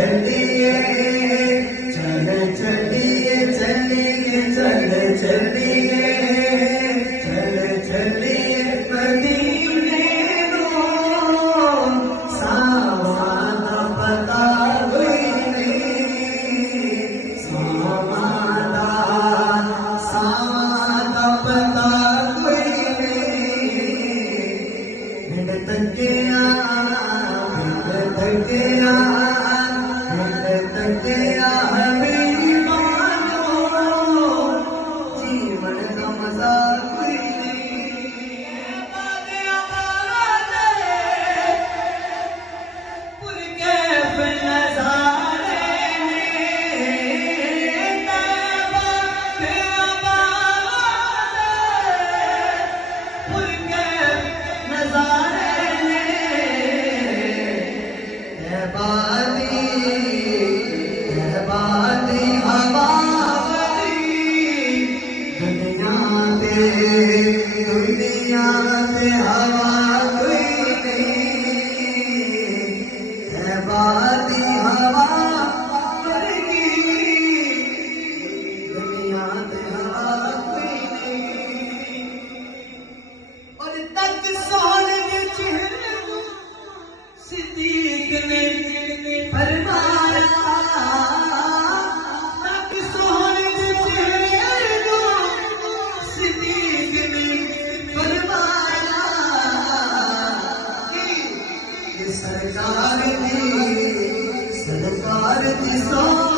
चलिए चल चलिए चलिए चल चलिए चल चलिए मदीने को सामाना पता कोई नहीं सामाना पता कोई नहीं मिल तकिया हमें मानो जीवन का मजा कोई दुनिया से हवा कोई नहीं है बाती हवा वर्गी दुनिया से हवा कोई नहीं और तक सोने के चेहरे को सिद्दीक ने फरमाया सरकार दी सौ